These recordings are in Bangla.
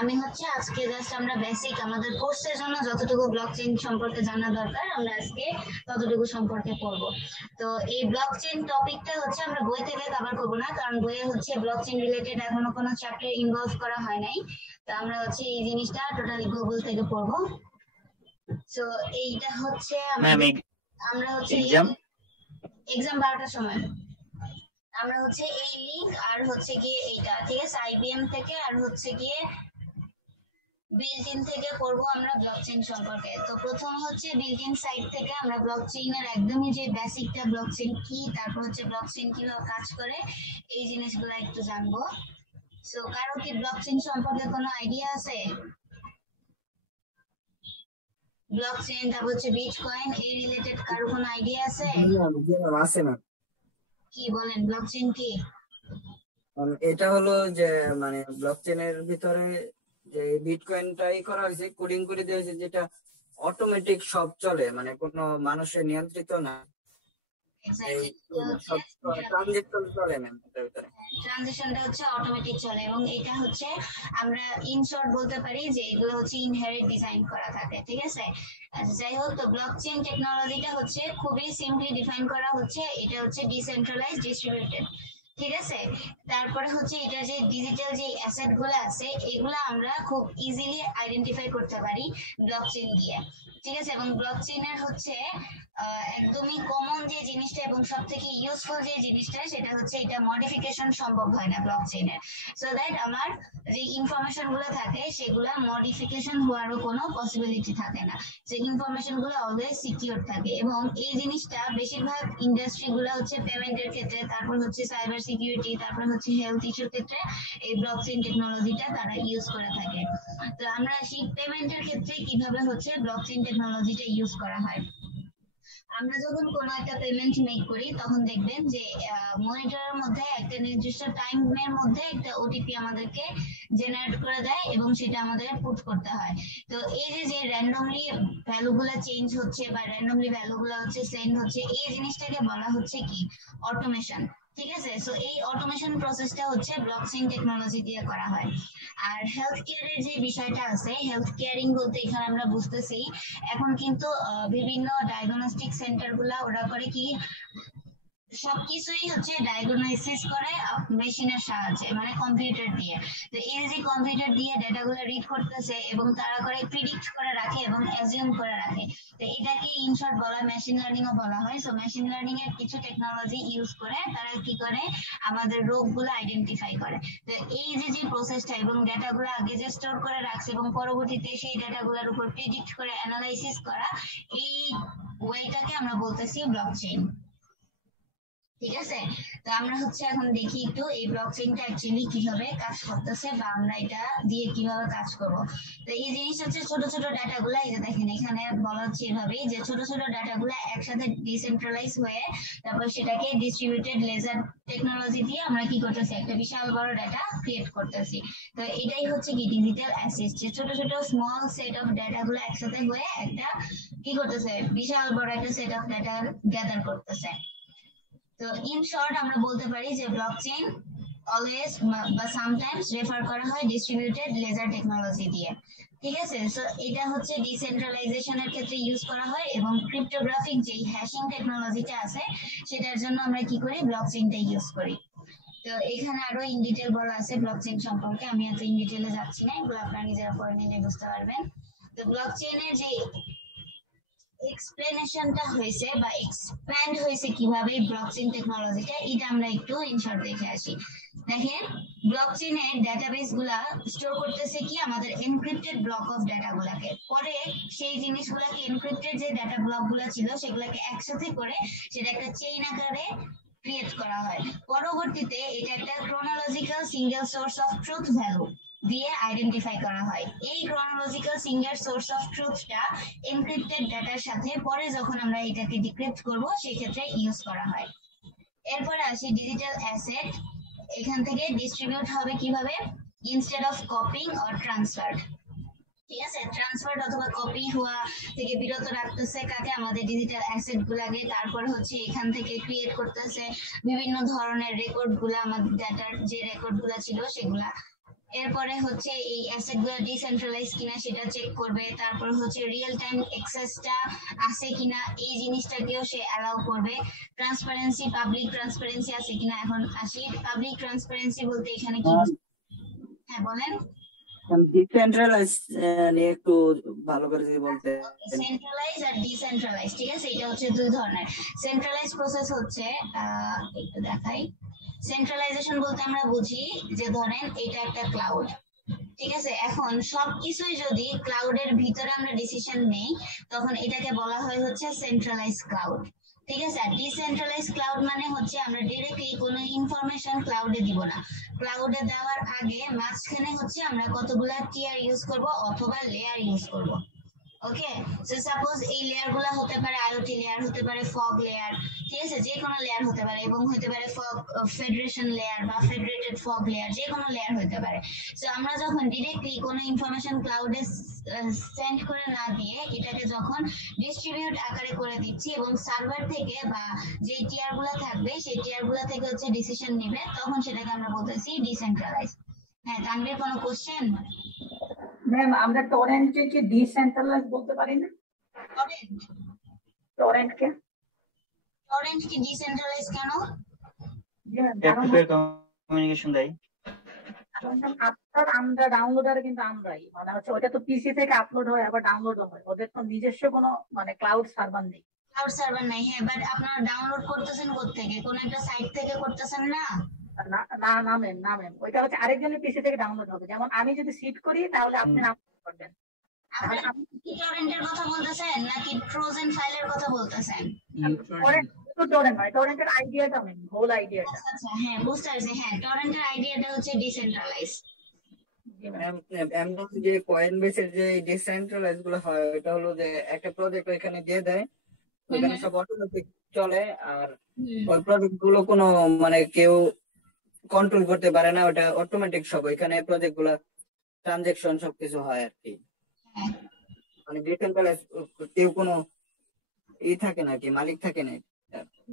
আমি হচ্ছে আজকে জাস্ট আমরা বেসিক আমাদের কোর্সের জন্য যতটুকু ব্লকচেইন সম্পর্কে জানা দরকার আমরা আজকে ততটুকু সম্পর্কে পড়ব। তো এই ব্লকচেইন টপিকটা হচ্ছে আমরা বই থেকে কভার করব না, কারণ বইয়ে হচ্ছে ব্লকচেইন রিলেটেড এখনো কোনো চ্যাপ্টার ইনভলভ করা হয় নাই। তো আমরা হচ্ছে এই জিনিসটা টোটালি গুগল থেকে পড়ব। তো এইটা হচ্ছে ম্যাম আমাদের আমরা হচ্ছে এক্সাম এক্সাম 12টার সময় আমরা হচ্ছে এই লিংক আর হচ্ছে গিয়ে এইটা ঠিক আছে আইবিএম থেকে আর হচ্ছে গিয়ে বিল্ট-ইন থেকে করব আমরা ব্লকচেইন সম্পর্কে। তো প্রথম হচ্ছে বিল্ট-ইন সাইট থেকে আমরা ব্লকচেইনের একদমই যে বেসিকটা ব্লকচেইন কি, তারপর হচ্ছে ব্লকচেইন কিভাবে কাজ করে এই জিনিসগুলো একটু জানবো। সো কারো কি ব্লকচেইন সম্পর্কে কোনো আইডিয়া আছে? ব্লকচেইন তারপর হচ্ছে বিটকয়েন এই রিলেটেড কারো কোনো আইডিয়া আছে? আছে না। কি বলেন ব্লকচেইন কি? এটা হলো যে মানে ব্লকচেইনের ভিতরে যে বিটকয়েনটাই করা হয়েছে, কোডিং করে দেওয়া হয়েছে, যেটা অটোমেটিক সব চলে, মানে কোনো মানুষের নিয়ন্ত্রিত না। এই সব ট্রানজেকশন চলে না এটার ভিতরে। ট্রানজিশনটা হচ্ছে অটোমেটিক চলে এবং এটা হচ্ছে আমরা ইন শর্ট বলতে পারি যে এগুলো হচ্ছে ইনহেরিট ডিজাইন করা থাকে, ঠিক আছে। যাই হোক, তো ব্লকচেইন টেকনোলজিটা হচ্ছে খুবই সিম্পলি ডিফাইন করা হচ্ছে এটা হচ্ছে ডিসেন্ট্রালাইজড ডিস্ট্রিবিউটেড, ঠিক আছে। তারপরে হচ্ছে এটা যে ডিজিটাল যে অ্যাসেট গুলো আছে এগুলো আমরা খুব ইজিলি আইডেন্টিফাই করতে পারি ব্লকচেইন দিয়ে, ঠিক আছে। এবং ব্লকচেইনের হচ্ছে একদমই কমন যে জিনিসটা এবং সব থেকে ইউজফুল যে জিনিসটা সেটা হচ্ছে এটা মডিফিকেশন সম্ভব হয় না ব্লকচেইনের। সো দ্যাট আমার যে ইনফরমেশন গুলো থাকে সেগুলো মডিফিকেশন হওয়ারও কোনো পসিবিলিটি থাকে না, যে ইনফরমেশন গুলো অলওয়েজ সিকিউর থাকে। এবং এই জিনিসটা বেশিরভাগ ইন্ডাস্ট্রি গুলো হচ্ছে পেমেন্টের ক্ষেত্রে, তারপর হচ্ছে সাইবার সিকিউরিটি, তারপর হচ্ছে হেলথ ইস্যুর ক্ষেত্রে এই ব্লকচেইন টেকনোলজিটা তারা ইউজ করে থাকে। তো আমরা সেই পেমেন্টের ক্ষেত্রে কিভাবে হচ্ছে ব্লকচেইন টেকনোলজিটা ইউজ করা হয়। আমরা যখন কোনো একটা পেমেন্ট মেক করি তখন দেখবেন যে মনিটরের মধ্যে একটা নির্দিষ্ট টাইমের মধ্যে একটা ওটিপি আমাদেরকে জেনারেট করে দেয় এবং সেটা আমাদের পুট করতে হয়। তো এই যে যে র্যান্ডমলি ভ্যালুগুলো চেঞ্জ হচ্ছে বা র্যান্ডমলি ভ্যালুগুলো হচ্ছে সেন্ড হচ্ছে এই জিনিসটাকে বলা হচ্ছে কি অটোমেশন, ঠিক আছে। সো এই অটোমেশন প্রসেসটা হচ্ছে ব্লকচেইন টেকনোলজি দিয়ে করা হয়। আর হেলথ কেয়ারের যে বিষয়টা আছে, হেলথ কেয়ারিং বলতে এখানে আমরা বুঝতেছি এখন কিন্তু বিভিন্ন ডায়াগনস্টিক সেন্টার গুলা ওরা করে কি সবকিছুই হচ্ছে ডায়াগনোসিস করে মেশিনের সাহায্যে, মানে কম্পিউটার দিয়ে। তো এই যে কম্পিউটার দিয়ে ডেটাগুলো রিড করতেছে এবং তারা করে প্রিডিক্ট করে রাখে এবং অ্যাজিউম করে রাখে। তো এটাকে ইনশর্ট বলা মেশিন লার্নিং ও বলা হয়। সো মেশিন লার্নিং এর কিছু টেকনোলজি ইউজ করে তারা কি করে আমাদের রোগগুলো আইডেন্টিফাই করে। তো এই যে যে প্রসেসটা এবং ডেটাগুলো আগে যে স্টোর করে রাখছে এবং পরবর্তীতে সেই ডেটাগুলোর উপর প্রিডিক্ট করে অ্যানালাইসিস করা, এই ওয়েটাকে আমরা বলতেছি ব্লকচেইন, ঠিক আছে। তো আমরা হচ্ছে এখন দেখি একটু এই ব্লকচেইনটা অ্যাকচুয়ালি কিভাবে কাজ করতেছে বা আমরা এটা দিয়ে কিভাবে কাজ করব। তো এই জিনিস হচ্ছে ছোট ছোট ডাটাগুলো, এই যে দেখেন এখানে বলা হচ্ছে এভাবেই যে ছোট ছোট ডাটাগুলো একসাথে ডিসেন্ট্রালাইজ হয়ে তারপর সেটাকে ডিস্ট্রিবিউটেড লেজার টেকনোলজি দিয়ে আমরা কি করতেছি একটা বিশাল বড় ডাটা ক্রিয়েট করতেছি। তো এটাই হচ্ছে কি ডিজিটাল অ্যাসেট, যে ছোট ছোট স্মল সেট অফ ডাটাগুলো একসাথে হয়ে একটা কি করতেছে বিশাল বড় একটা সেট অফ ডাটা গ্যাদার করতেছে। তো ইন শর্ট আমরা বলতে পারি যে ব্লকচেইন অলওয়েজ বা সামটাইমস রেফার করা হয় ডিস্ট্রিবিউটেড লেজার টেকনোলজি দিয়ে, ঠিক আছে। সো এটা হচ্ছে ডিসেন্ট্রালাইজেশনের ক্ষেত্রে ইউজ করা হয় এবং ক্রিপ্টোগ্রাফিক যেই হ্যাশিং টেকনোলজিটা আছে সেটার জন্য আমরা কি করি ব্লকচেইনটা ইউজ করি। তো এখানে আরো ইন ডিটেল বলা আছে ব্লকচেইন সম্পর্কে, আমি এত ইন ডিটেলে যাচ্ছি না, এগুলো আপনারা নিজেরা পড়ে নিলে বুঝতে পারবেন। তো ব্লকচেইনের যে এক্সপ্লেনেশনটা হয়েছে বা এক্সপ্যান্ড হয়েছে কিভাবে ব্লকচেইন টেকনোলজিটা, এটা আমরা একটু ইনশর্ট দেখে আসি। দেখেন ব্লকচেইনের ডেটাবেস গুলা স্টোর করতেছে কি আমাদের এনক্রিপ্টেড ব্লক অফ ডেটা গুলাকে, পরে সেই জিনিসগুলাকে এনক্রিপ্টেড যে ডেটা ব্লক গুলা ছিল সেগুলাকে একসাথে করে সেটা একটা চেইন আকারে ক্রিয়েট করা হয়। পরবর্তীতে এটা একটা chronological single source of truth value দিয়ে আইডেন্টিফাই করা হয়। এই ক্রোনোলজিক্যাল সিঙ্গেল সোর্স অফ ট্রুথটা এনক্রিপ্টেড ডাটার সাথে পরে যখন আমরা এটাকে ডিক্রিপ্ট করব সেই ক্ষেত্রে ইউজ করা হয়। এরপরে আসি ডিজিটাল অ্যাসেট, এখান থেকে ডিস্ট্রিবিউট হবে কিভাবে instead of copying or transfer, ঠিক আছে। ট্রান্সফার অথবা কপি হওয়া থেকে বিরত রাখতেছে কাকে আমাদের ডিজিটাল অ্যাসেট গুলাকে। তারপর হচ্ছে এখান থেকে ক্রিয়েট করতেছে বিভিন্ন ধরনের রেকর্ড গুলা, আমাদের ডাটার যে রেকর্ড গুলা ছিল সেগুলা এরপরে হচ্ছে এই অ্যাসেট গুলো ডিসেন্ট্রালাইজ কিনা সেটা চেক করবে, তারপর হচ্ছে রিয়েল টাইম অ্যাক্সেসটা আছে কিনা এই জিনিসটাকেও সে অ্যালাউ করবে। ট্রান্সপারেন্সি, পাবলিক ট্রান্সপারেন্সি আছে কিনা। এখন আসি পাবলিক ট্রান্সপারেন্সি বলতে এখানে কি হ্যাঁ বলেন। ডিসেন্ট্রালাইজ নিয়ে একটু ভালো করে যদি বলতে। সেন্ট্রালাইজ আর ডিসেন্ট্রালাইজ, ঠিক আছে, এটা হচ্ছে দুই ধরনের। সেন্ট্রালাইজ প্রসেস হচ্ছে একটু দেখাই। সেন্ট্রালাইজেশন বলতে আমরা বুঝি যে ধরেন এটা একটা ক্লাউড, ঠিক আছে, এখন সবকিছুই যদি ক্লাউডের ভিতরে আমরা ডিসিশন নেই তখন এটাকে বলা হয় হচ্ছে সেন্ট্রালাইজ ক্লাউড, ঠিক আছে। আর ডিসেন্ট্রালাইজ ক্লাউড মানে হচ্ছে আমরা ডিরেক্টলি কোনো ইনফরমেশন ক্লাউডে দিব না, ক্লাউডে দেওয়ার আগে মাঝখানে হচ্ছে আমরা কতগুলা টিয়ার ইউজ করব অথবা লেয়ার ইউজ করব। ওকে, সো সাপোজ এই লেয়ার গুলা হতে পারে আইওটি লেয়ার, হতে পারে ফগ লেয়ার, ঠিক আছে, যে কোনো লেয়ার হতে পারে, এবং হতে পারে ফগ ফেডারেশন লেয়ার বা ফেডারেটেড ফগ লেয়ার, যে কোনো লেয়ার হতে পারে। সো আমরা যখন ডিরেক্টলি কোনো ইনফরমেশন ক্লাউডে সেন্ড করে না দিয়ে এটাকে যখন ডিস্ট্রিবিউট আকারে করে দিচ্ছি এবং সার্ভার থেকে বা যে টিয়ার গুলা থাকবে সেই টিয়ার গুলা থেকে হচ্ছে ডিসিশন নেবে, তখন সেটাকে আমরা বলতেছি ডিসেন্ট্রালাইজ। হ্যাঁ, তানভীর কোনো কোশ্চেন? ম্যাম আমরা টরেন্টকে কি ডিসেন্ট্রালাইজ বলতে পারি না? টরেন্ট? টরেন্টকে টরেন্ট কি ডিসেন্ট্রালাইজ কেন? কমিউনিকেশন দেয়। আপনার আমরা ডাউনলোডার কিন্তু আমরাই, মানে হচ্ছে ওটা তো পিসি থেকে আপলোড হয় আবার ডাউনলোড হয়, ওদের তো নিজস্ব কোনো মানে ক্লাউড সার্ভার নেই। ক্লাউড সার্ভার নাই, হ্যাঁ, বাট আপনারা ডাউনলোড করতেছেন কোত্থেকে? কোন একটা সাইট থেকে করতেছেন না? না না না ম্যাম, না ম্যাম, ওইটা হচ্ছে আরেকজনের পিসি থেকে ডাউনলোড হবে। যেমন আমি যদি সিট করি তাহলে আপনি ডাউনলোড করবেন। আপনারা কি টরেন্টের কথা বলতেছেন নাকি ট্রোজান ফাইলের কথা বলতেছেন? টরেন্ট নয়, টরেন্টের আইডিয়াটা ম্যাম, হোল আইডিয়াটা। আচ্ছা, হ্যাঁ বুঝতে পারছি, হ্যাঁ টরেন্টের আইডিয়াটা হচ্ছে ডিসেন্ট্রালাইজ। যে কয়েন বেসের যে ডিসেন্ট্রালাইজ গুলো হয় এটা হলো যে একটা প্রজেক্ট ওইখানে দিয়ে দেয়, ওইখানে সব অটোমেটিক চলে, আর ওই প্রজেক্ট গুলো কোনো মানে কেউ কন্ট্রোল করতে পারে না, ওটা অটোমেটিক সব ওইখানে প্রজেক্ট গুলা ট্রানজেকশন সবকিছু হয় আর কি। মানে ডিসেন্ট্রালাইজ কেউ কোনো থাকে না কি, মালিক থাকে না।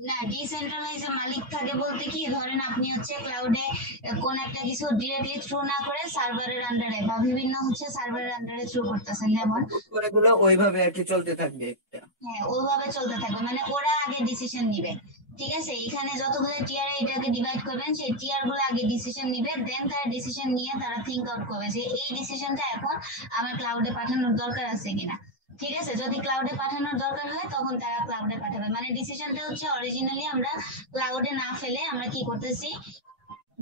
না, ডিসেন্ট্রালাইজে মালিক থাকে বলতে কি, ধরেন আপনি হচ্ছে ক্লাউডে কোন একটা কিছু ডিরেক্টলি থ্রু না করে সার্ভারের আন্ডারে বা বিভিন্ন হচ্ছে সার্ভারের আন্ডারে থ্রু করতেছেন, যেমন করে গুলো ওইভাবে আর কি চলতে থাকবে। হ্যাঁ ওইভাবে চলতে থাকবে, মানে ওরা আগে ডিসিশন নিবে, ঠিক আছে। এখানে যতগুলো টিয়ার এটাকে ডিভাইড করবেন সেই টিয়ার গুলো আগে ডিসিশন নিবে, দেন তারা ডিসিশন নিয়ে তারা থিঙ্ক আউট করবে যে এই ডিসিশনটা এখন আমার ক্লাউডে পাঠানোর দরকার আছে কিনা, ঠিক আছে। যদি ক্লাউডে পাঠানোর দরকার হয় তখন তারা ক্লাউডে পাঠাবে, মানে ডিসিশনটা হচ্ছে অরিজিনালি আমরা ক্লাউডে না ফেলে আমরা কি করতেছি,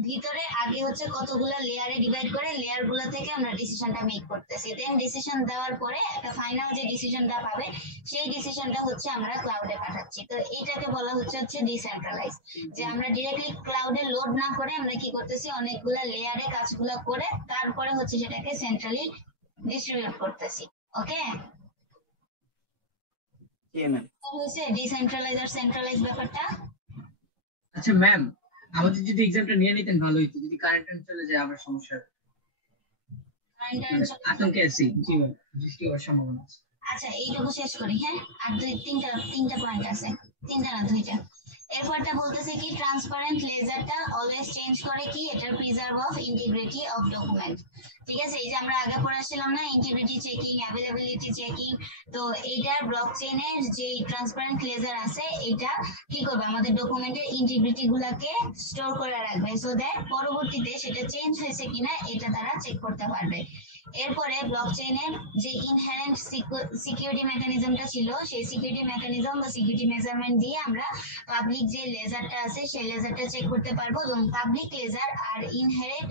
ভিতরে আগে হচ্ছে কতগুলো লেয়ারে ডিভাইড করে লেয়ার গুলো থেকে আমরা ডিসিশনটা মেক করতেছি, দেন ডিসিশন দেওয়ার পরে একটা ফাইনাল যে ডিসিশনটা পাবে সেই ডিসিশনটা হচ্ছে আমরা ক্লাউডে পাঠাচ্ছি। তো এইটাকে বলা হচ্ছে ডিসেন্ট্রালাইজ, যে আমরা ডিরেক্টলি ক্লাউডে লোড না করে আমরা কি করতেছি অনেকগুলা লেয়ারে কাজগুলো করে তারপরে হচ্ছে সেটাকে সেন্ট্রালি ডিস্ট্রিবিউট করতেছি। ওকে, হচ্ছে ডিসেন্ট্রালাইজ আর সেন্ট্রালাইজ ব্যাপারটা। আচ্ছা ম্যাম, আমাদের যদি এক্সামটা নিয়ে নিতেন ভালো হতো, যদি কারেন্ট চলে যায় আবার সমস্যা, আতঙ্কে আছি, জি ম্যাম, বৃষ্টি হওয়ার সম্ভাবনা আছে। আচ্ছা এইটুকু শেষ করি, হ্যাঁ, আর তিনটা পয়েন্ট আছে, তিনটা না দুইটা। এরপরটা বলতেছে কি ট্রান্সপারেন্ট লেজারটা অলওয়েজ চেঞ্জ করে কি এটার preserve of integrity of document, ঠিক আছে। এই যে আমরা আগে পড়াছিলাম না ইন্টিগ্রিটি চেকিং, অ্যাভেলেবিলিটি চেকিং, তো এইটার ব্লকচেইনের যে ট্রান্সপারেন্ট লেজার আছে এটা কি করবে আমাদের ডকুমেন্টের ইন্টিগ্রিটি গুলাকে স্টোর করে রাখবে, সো দ্যাট পরবর্তীতে সেটা চেঞ্জ হয়েছে কিনা এটা তারা চেক করতে পারবে। এরপরে ব্লকচেইনের যে ইনহেরেন্ট সিকিউরিটি মেকানিজমটা ছিল সেই সিকিউরিটি মেকানিজম বা সিকিউরিটি মেজারমেন্ট দিয়ে আমরা পাবলিক যে লেজারটা আছে সেই লেজারটা চেক করতে পারবো, এবং পাবলিক লেজার আর ইনহেরেন্ট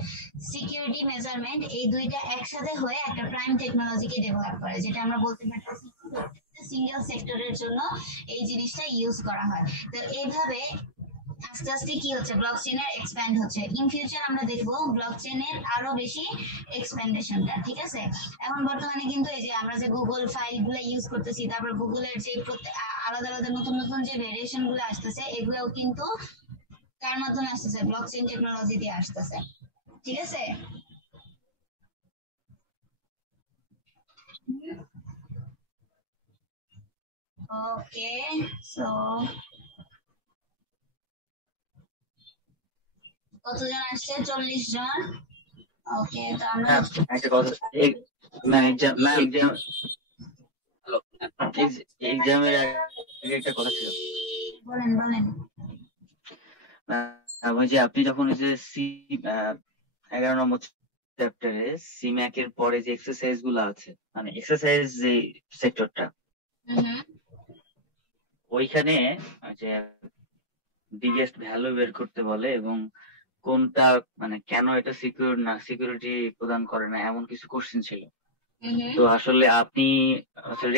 সিকিউরিটি মেজারমেন্ট এই দুইটা একসাথে হয়ে একটা প্রাইম টেকনোলজিকে ডেভেলপ করে, যেটা আমরা বলতে পারতেছি সিঙ্গেল সেক্টরের জন্য এই জিনিসটা ইউজ করা হয়। তো এইভাবে আস্তে আস্তে কি হচ্ছে ব্লকচেইনের এক্সপ্যান্ড হচ্ছে। ইন ফিউচার আমরা দেখবো ব্লকচেইনের আরো বেশি এক্সপ্যান্ডেশনটা, ঠিক আছে। এখন বর্তমানে কিন্তু এই যে আমরা যে গুগল ফাইল গুলো ইউজ করতেছি, তারপর গুগলের যে আলাদা আলাদা নতুন নতুন যে ভেরিয়েশন গুলো আসতেছে এগুলোও কিন্তু কার মাধ্যমে আসতেছে, ব্লকচেইন টেকনোলজি দিয়ে আসতেছে, ঠিক আছে। ওকে, সো কতজন আসছে? 40 জন। ওকে, তো আমরা ম্যাম একটা কথা, ম্যাম এক্সাম হ্যালো, এক্সামের আগে একটা কথা ছিল। বলেন বলেন। ওই যে আপনি যখন ওই যে 11 নম্বর চ্যাপ্টারে সিম্যাক এর পরে যে এক্সারসাইজ গুলো আছে, মানে এক্সারসাইজ যে সেক্টরটা, ওইখানে যে বিগেস্ট ভ্যালু বের করতে বলে এবং কোনটা মানে কেন এটা সিকিউর না, সিকিউরিটি প্রদান করে না, এমন কিছু কোশ্চেন ছিল। তো আসলে আপনি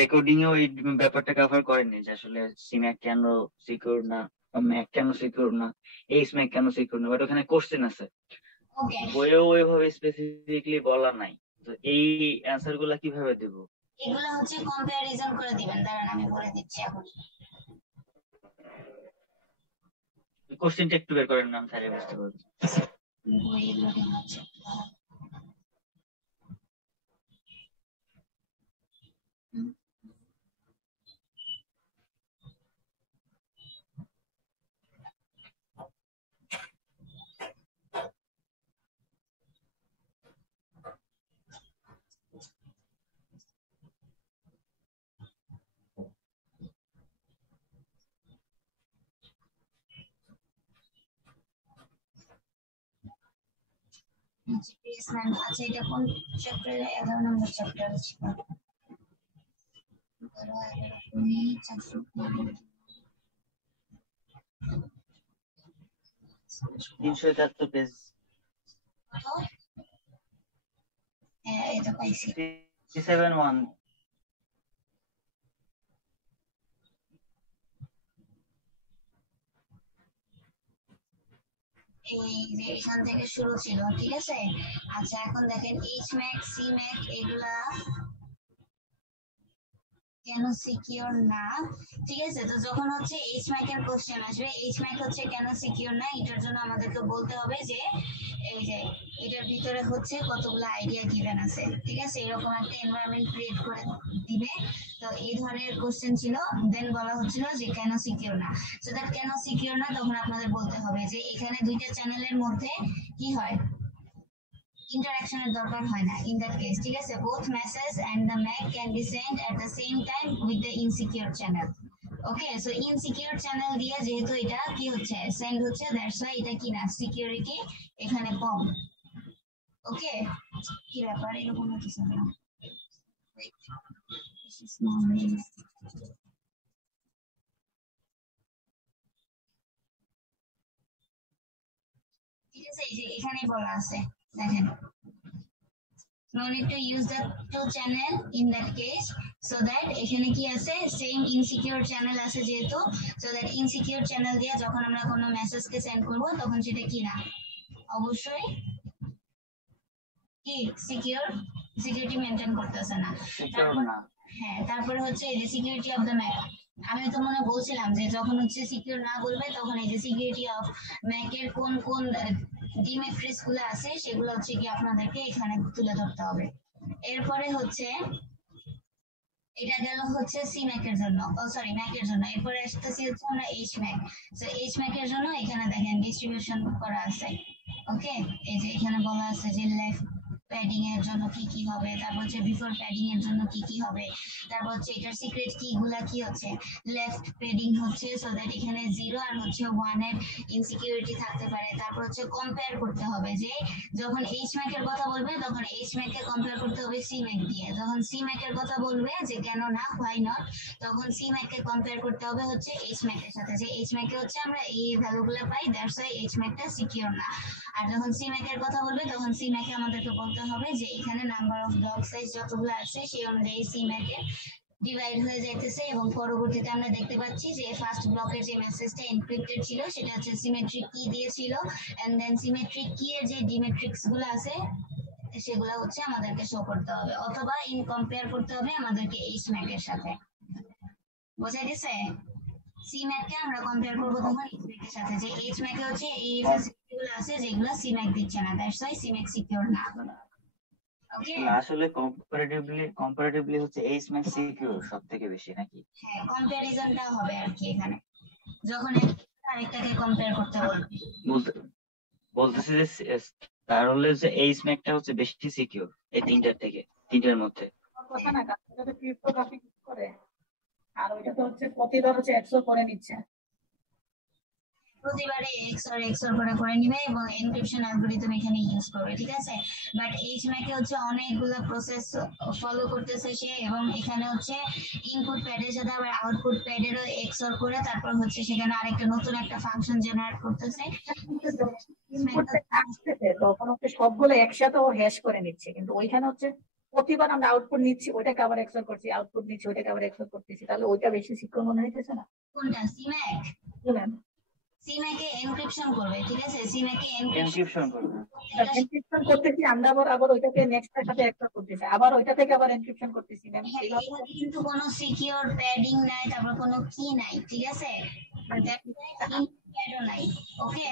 রেকর্ডিং এ ওই ব্যাপারটা কভার করেননি যে আসলে সিম্যাক কেন সিকিউর না, ম্যাক কেন সিকিউর না, এইচ ম্যাক কেন সিকিউর না, বাট ওখানে কোশ্চেন আছে, ওকে, বইয়েও ওইভাবে স্পেসিফিকলি বলা নাই। তো এই অ্যান্সার গুলা কিভাবে দেব? এগুলো হচ্ছে কম্পারিজন করে দিবেন, দাঁড়ান আমি বলে দিচ্ছি এখন। কোশ্চেনটা একটু বের করেন, নাম স্যারে বুঝতে পারবো। বই লোডিং হচ্ছে। জিপিএস ম্যাম, আচ্ছা এটা কোন চ্যাপ্টারে? 11 নম্বর চ্যাপ্টার ছিল। 371 পেজ, হ্যাঁ এটা পাইছি। 371। এই যে এখান থেকে শুরু ছিল, ঠিক আছে। আচ্ছা এখন দেখেন এইচ ম্যাক, সি ম্যাক এগুলা কেন সিকিউর না, ঠিক আছে। তো যখন হচ্ছে এইচ ম্যাক এর কোশ্চেন আসবে, এইচ ম্যাক হচ্ছে কেন সিকিউর না, এটার জন্য আমাদেরকে বলতে হবে যে এই যে এটার ভিতরে হচ্ছে কতগুলো আইডিয়া গিভেন আছে, ঠিক আছে, এরকম একটা এনভায়রনমেন্ট ক্রিয়েট করে দিবে। তো এই ধরনের কোশ্চেন ছিল, দেন বলা হচ্ছিল যে কেন সিকিউর না। সো দ্যাট কেন সিকিউর না, তখন আপনাদের বলতে হবে যে এখানে দুইটা চ্যানেলের মধ্যে কি হয়, ইন্টারাকশনের দরকার হয় না ইন দ্যাট কেস, ঠিক আছে। Both message and the MAC can be send at the same time with the insecure channel. Okay, so insecure channel দিয়ে যেহেতু এটা কি হচ্ছে, সেন্ড হচ্ছে, দ্যাটস ওয়াই এটা কি না, সিকিউরিটি এখানে কম। ওকে, কি ব্যাপার এরকম কিছু না। ঠিক আছে, এই যে এখানে বলা আছে দেখেন, no need to use the two channel in that case, so that এখানে কি আছে, সেম ইনসিকিউর চ্যানেল আছে যেহেতু, so that ইনসিকিউর চ্যানেল দিয়ে যখন আমরা কোনো মেসেজকে সেন্ড করব তখন সেটা কি না, অবশ্যই কি সিকিউর, সিকিউরিটি মেনটেন করতেছে না। হ্যাঁ, তারপরে হচ্ছে এই যে সিকিউরিটি অফ দ্য ম্যাক, আমি তো মনে বলছিলাম যে যখন হচ্ছে সিকিউর না বলবে তখন এই যে সিকিউরিটি অফ ম্যাকের কোন কোন ডিমেট্রিক্স গুলো আছে সেগুলো হচ্ছে কি আপনাদেরকে এখানে তুলে ধরতে হবে। এরপরে হচ্ছে এটা গেল হচ্ছে সি ম্যাকের জন্য, ও সরি ম্যাকের জন্য। এরপরে আসতেছি হচ্ছে আমরা এইচ ম্যাক। তো এইচ ম্যাকের জন্য এখানে দেখেন ডিস্ট্রিবিউশন করা আছে। ওকে, এই যে এখানে বলা আছে যে লেফট প্যাডিং এর জন্য কি কি হবে, তারপর হচ্ছে বিফোর প্যাডিং এর জন্য কি কি হবে, তারপর হচ্ছে এটার সিক্রেট কি গুলা কি হচ্ছে, লেফট প্যাডিং হচ্ছে সো দ্যাট এখানে 0 আর হচ্ছে 1 এর ইনসিকিউরিটি থাকতে পারে। তারপর হচ্ছে কম্পেয়ার করতে হবে যে যখন এইচ ম্যাক এর কথা বলবে তখন এইচ ম্যাক কে কম্পেয়ার করতে হবে সি ম্যাক দিয়ে, যখন সি ম্যাক এর কথা বলবে যে কেন না, হোয়াই নট, তখন সি ম্যাক কে কম্পেয়ার করতে হবে হচ্ছে এইচ ম্যাক এর সাথে, যে এইচ ম্যাক এ হচ্ছে আমরা এই ভ্যালুগুলো পাই, দ্যাটস ওয়াই এইচ ম্যাক টা সিকিউর না। আর যখন সি ম্যাক এর কথা বলবে তখন সি ম্যাক এ আমাদেরকে বলতে হবে যে এখানে নাম্বার অফ ব্লক সাইজ যতগুলো আছে সেই অনুযায়ী সি ম্যাক এ ডিভাইড হয়ে যাইতেছে। এবং পরবর্তীতে আমরা দেখতে পাচ্ছি যে ফার্স্ট ব্লকের যে মেসেজটা এনক্রিপ্টেড ছিল সেটা হচ্ছে সিমেট্রিক কি দিয়েছিল, এন্ড দেন সিমেট্রিক কি এর যে ডিমেট্রিক্স গুলো আছে সেগুলো হচ্ছে আমাদেরকে শো করতে হবে, অথবা ইন কম্পেয়ার করতে হবে আমাদেরকে এইচ ম্যাক এর সাথে। বোঝা গেছে? সি ম্যাক কে আমরা কম্পেয়ার করব তখন এইচ ম্যাক এর সাথে, যে এইচ ম্যাক এ হচ্ছে এই ফ্যাসিলিটি গুলো আছে যেগুলো সি ম্যাক দিচ্ছে না, that's why C MAC secure না। ওকে, আসলে কম্পারেটিভলি হচ্ছে এইচ ম্যাক সিকিউর সবথেকে বেশি নাকি? হ্যাঁ, কম্প্যারিজনটা হবে আর কি এখানে, যখন আরেকটাকে কম্পেয়ার করতে বলবে। বলতেছি যে তাহলে যে এই স্ম্যাকটা হচ্ছে বেশি সিকিউর এই তিনটার মধ্যে। কথা না, কারণ এটা তো ক্রিপ্টোগ্রাফিক করে, আর ওইটা তো হচ্ছে প্রতিবার হচ্ছে এক্সও করে নিচ্ছে। প্রতিবারে এক্সর করে নিবে এবং এনক্রিপশন অ্যালগরিদম এখানে ইউজ করবে, ঠিক আছে। বাট এইচএমআই হচ্ছে অনেকগুলো প্রসেস ফলো করতেছে সে, এবং এখানে হচ্ছে ইনপুট প্যাডের সাথে আবার আউটপুট প্যাডেরও এক্সর করে তারপর হচ্ছে সেখানে আরেকটা নতুন একটা ফাংশন জেনারেট করতেছে। তখন হচ্ছে সবগুলো একসাথে ও হ্যাশ করে নিচ্ছে, কিন্তু ওইখানে হচ্ছে প্রতিবার আমরা আউটপুট নিচ্ছি ওইটাকে আবার এক্সর করছি, আউটপুট নিচ্ছি ওইটাকে আবার এক্সর করতেছি, তাহলে ওইটা বেশি সিকিউর মনে হইতেছে না? কোনটা? সিম্যাক? বুঝলেন? সিম্যাকে এনক্রিপশন করবে, ঠিক আছে, সিম্যাকে এনক্রিপশন করবে। এনক্রিপশন করতেছি আমরা, আবার ওইটাকে নেক্সটের সাথে একটা করতেছি, আবার ওইটা থেকে আবার এনক্রিপশন করতেছি। এখানে কিন্তু কোনো সিকিউর প্যাডিং নাই, তারপর কোনো কি নাই, ঠিক আছে, প্যাডও নাই, ওকে।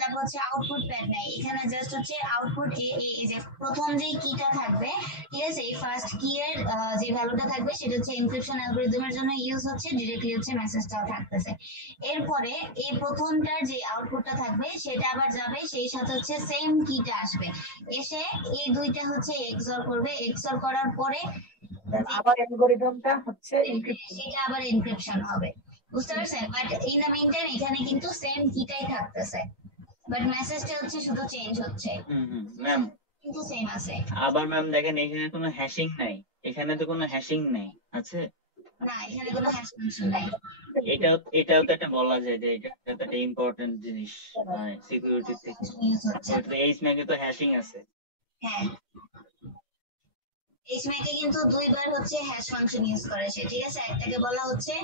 তারপর হচ্ছে আউটপুট প্যাড নাই, এখানে জাস্ট হচ্ছে আউটপুট এই যে প্রথম যে কিটা থাকবে, ঠিক আছে, এই ফার্স্ট কি এর যে ভ্যালুটা থাকবে সেটা হচ্ছে এনক্রিপশন অ্যালগরিদমের জন্য ইউজ হচ্ছে, ডিরেক্টলি হচ্ছে মেসেজটাও থাকতেছে। এরপরে এই প্রথমটার যে আউটপুটটা থাকবে সেটা আবার যাবে, সেই সাথে হচ্ছে সেম কিটা আসবে, এসে এই দুইটা হচ্ছে এক্সর করবে, এক্সর করার পরে আবার অ্যালগরিদমটা হচ্ছে এনক্রিপশন, সেটা আবার এনক্রিপশন হবে, বুঝতে পারছেন। But in the mean time এখানে কিন্তু সেম কিটাই থাকতেছে, বাট মেসেজটা হচ্ছে শুধু চেঞ্জ হচ্ছে, ম্যাম কিন্তু সেম আছে। আবার ম্যাম দেখেন এখানে কোনো হ্যাশিং নাই, এখানে তো কোনো হ্যাশিং নাই আছে না, এখানে কোনো হ্যাশ ফাংশন নাই। এটাও তো একটা বলা যায় যে এটা একটা ইম্পর্টেন্ট জিনিস সিকিউরিটি থেকে। ইউজ হচ্ছে, এই স্ম্যাকে তো হ্যাশিং আছে। হ্যাঁ, এইচম্যাকে কিন্তু দুইবার হচ্ছে হ্যাশ ফাংশন ইউজ করেছে, ঠিক আছে। একটাকে বলা হচ্ছে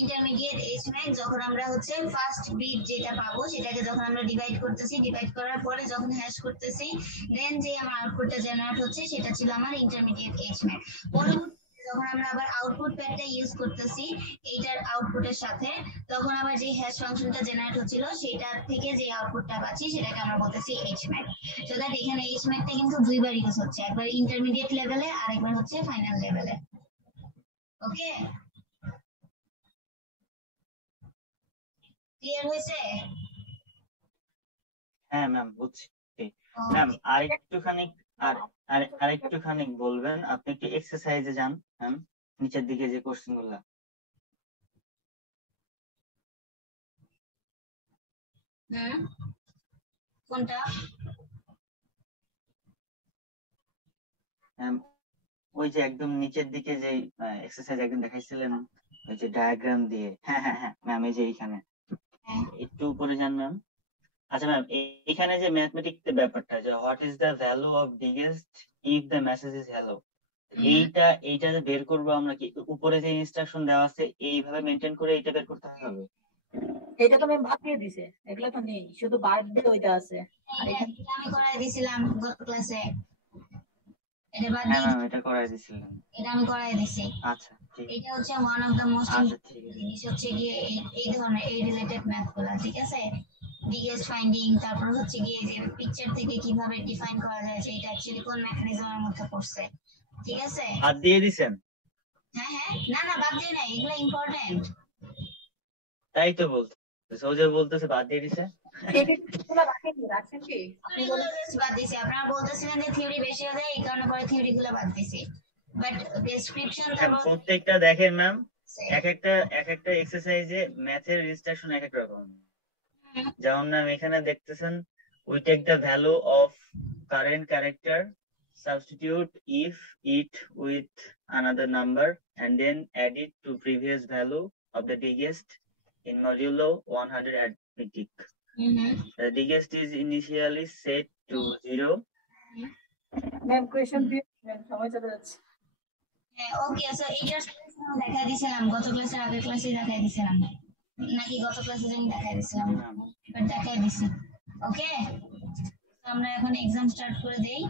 ইন্টারমিডিয়েট এইচম্যাক, যখন আমরা হচ্ছে ফার্স্ট বিট যেটা পাবো সেটাকে যখন আমরা ডিভাইড করতেছি, ডিভাইড করার পরে যখন হ্যাশ করতেছি, দেন যে আমার আউটপুটটা জেনারেট হচ্ছে সেটা ছিল আমার ইন্টারমিডিয়েট এইচম্যাক। পরবর্তীতে যখন আমরা আবার আউটপুট প্যাডটা ইউজ করতেছি এইটার আউটপুটের সাথে, তখন আবার যে হ্যাশ ফাংশনটা জেনারেট হচ্ছিল সেটা থেকে যে আউটপুটটা পাচ্ছি সেটাকে আমরা বলতেছি এইচম্যাক। সো দ্যাট এখানে এইচম্যাকটা কিন্তু দুইবার ইউজ হচ্ছে, একবার ইন্টারমিডিয়েট লেভেলে আর একবার হচ্ছে ফাইনাল লেভেলে, ওকে। ক্লিয়ার হয়েছে? হ্যাঁ ম্যাম বুঝছি। ম্যাম আরেকটুখানি বলবেন, আপনি একটু এক্সারসাইজে যান ম্যাম, নিচের দিকে যে কোশ্চেন গুলা। কোনটা? ওই যে একদম নিচের দিকে যে এক্সারসাইজ একদম দেখাইছিলেন ওই যে ডায়াগ্রাম দিয়ে। হ্যাঁ হ্যাঁ হ্যাঁ ম্যাম, এই যে এইখানে একটু উপরে যান ম্যাম। আচ্ছা ম্যাম, এখানে যে ম্যাথমেটিক্স এর ব্যাপারটা, যে what is the value of biggest if the message is hello, এইটা যে বের করবো আমরা, কি উপরে যে ইনস্ট্রাকশন দেওয়া আছে এইভাবে মেনটেন করে এটা বের করতে হবে? এটা তো ম্যাম বাদ দিয়ে দিছে, এগুলো তো নেই, শুধু বার্থডে ওইটা আছে। আর এখানে আমি করাই দিছিলাম গত ক্লাসে, এটা বাদ হ্যাঁ দিয়ে ম্যাম, এটা করাই দিছিলেন। এটা আমি করাই দিছি। আচ্ছা ঠিক এটা হচ্ছে ওয়ান অফ দ্য মোস্ট জিনিস হচ্ছে গিয়ে এই ধরনের এই রিলেটেড ম্যাথ গুলা, ঠিক আছে। বিগেস্ট ফাইন্ডিং, তারপর হচ্ছে গিয়ে যে পিকচার থেকে কিভাবে ডিফাইন করা যায় যে এটা অ্যাকচুয়ালি কোন মেকানিজমের মধ্যে পড়ছে, ঠিক আছে। বাদ দিয়ে দিছেন? হ্যাঁ হ্যাঁ, না না বাদ দিয়ে নাই, এগুলো ইম্পর্টেন্ট। তাই তো বলতেছে, ও যে বলতেছে বাদ দিয়ে দিছে। রাখছেন কি বাদ দিছি, আপনারা বলতেছিলেন যে থিওরি বেশি হয়ে যায় এই কারণে পরে থিওরি গুলো বাদ দিছি, বাট ডেসক্রিপশন প্রত্যেকটা দেখেন ম্যাম, এক একটা এক্সারসাইজে ম্যাথের ইনস্ট্রাকশন এক এক রকম। যেমন ম্যাম এখানে দেখতেছেন, we take the value of current character, substitute if it with another number, and then add it to previous value of the biggest in modulo 100 arithmetic. The biggest is initially set to 0. Ma'am question দিয়ে সময় চলে যাচ্ছে। ওকে, সো এইটার সলিউশন দেখা দিছিলাম গত ক্লাসের আগের ক্লাসে, দেখাই দিছিলাম নাকি গত ক্লাসে যেন দেখাই দিছিলাম, এবার দেখাই দিছি, ওকে। আমরা এখন এক্সাম স্টার্ট করে দেই।